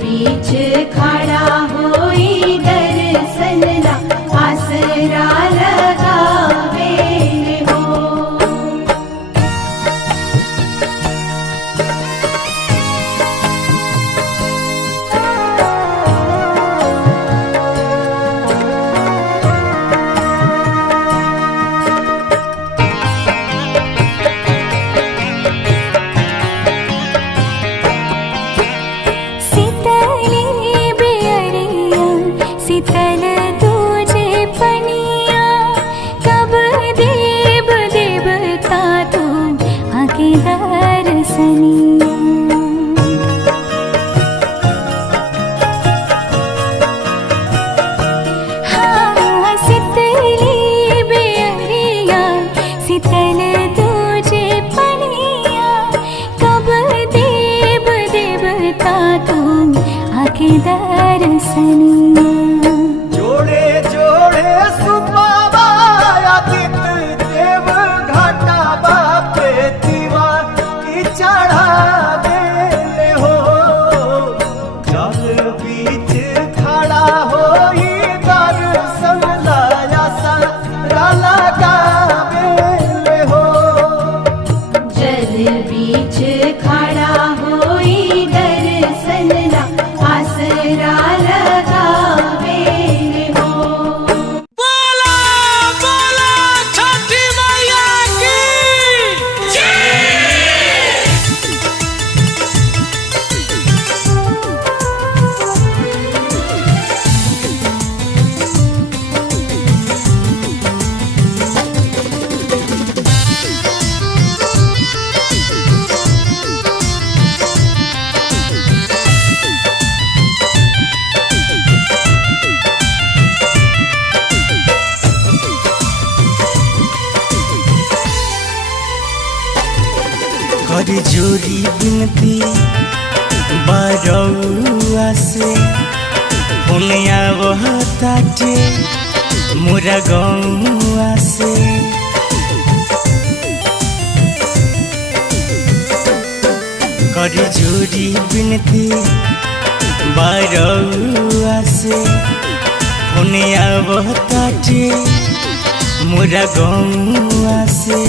बीच खड़ा होई दर्शन ला आसरा लगावे हो। शीतल तुझे पनिया कब देव देवता तुम आके दर्शनिया। हाँ शीतली बेअरिया शीतल तुझे पनिया कब देव देवता तुम आके दर्शनिया। बीच खड़ा होई दर्शन ला आसरा लगावे हो। बोला बोला छठी मैया की कर जोरी बिनती बारौआ से पुनिया वह ताटे मोरा गौआ से। कर जोरी बिनती बारौआ से पुनिया वह ताटे मोरा गौआ से।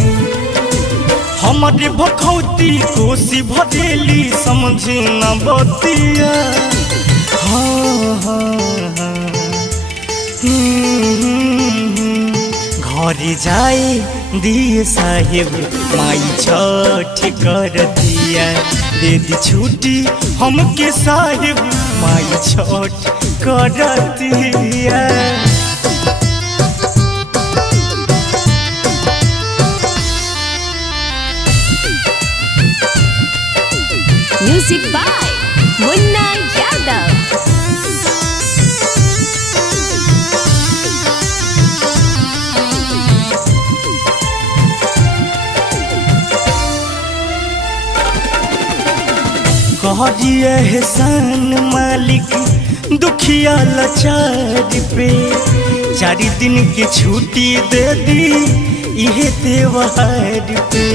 हमारे भखौती कोसी भरेली समझे न बतिया। घर जाए दिए साहेब माई छठ कर दिया दे दी छुट्टी हमके साहेब माई छठ कर दिया। Music by Munna Yadav. कहरिए एहसान मालिक दुखिया लाचार पे 4 दिन की छुट्टी दे दी इहे त्योहार पे।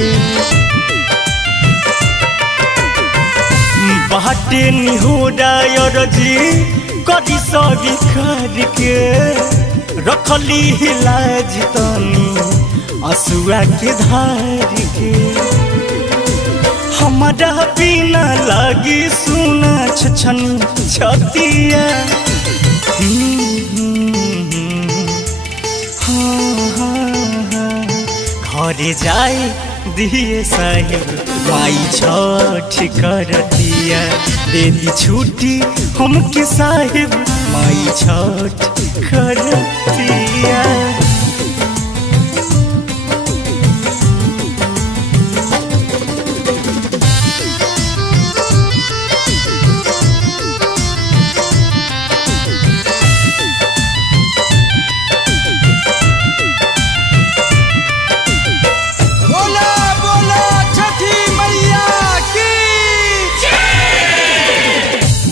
बाटे निहोरा जी करी सभी कर के रखली लाज तनी असुआ के धार के। हमारा बिना लागी सुना छछन छतिया। घरे जाए दिए साहेब माई छठ कर दिया दे दी छुट्टी हमके साहेब माई छठ कर दिया।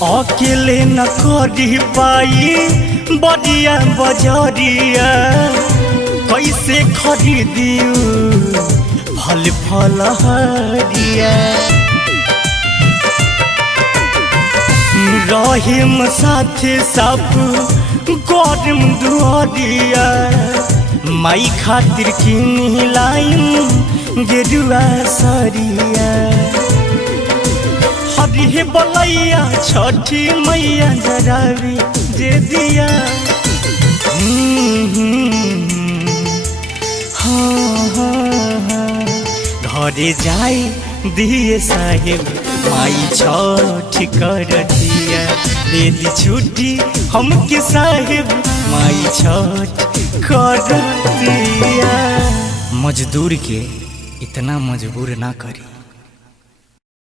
अकेले न करी पाई बड़िया बजरिया कैसे खरीदियो फल फल हरिया। रहिम साथे सब गरम दुआरिया माई खातिर किनी लाइन गेरुआ सरिया हरी बलैया छठी मैया जरावी जे दिया घरे जाई दिए साहेब माई छठ कर दिया दे दी छुट्टी हमके साहेब माई छठ कर दिया। मजदूर के इतना मजबूर ना करी।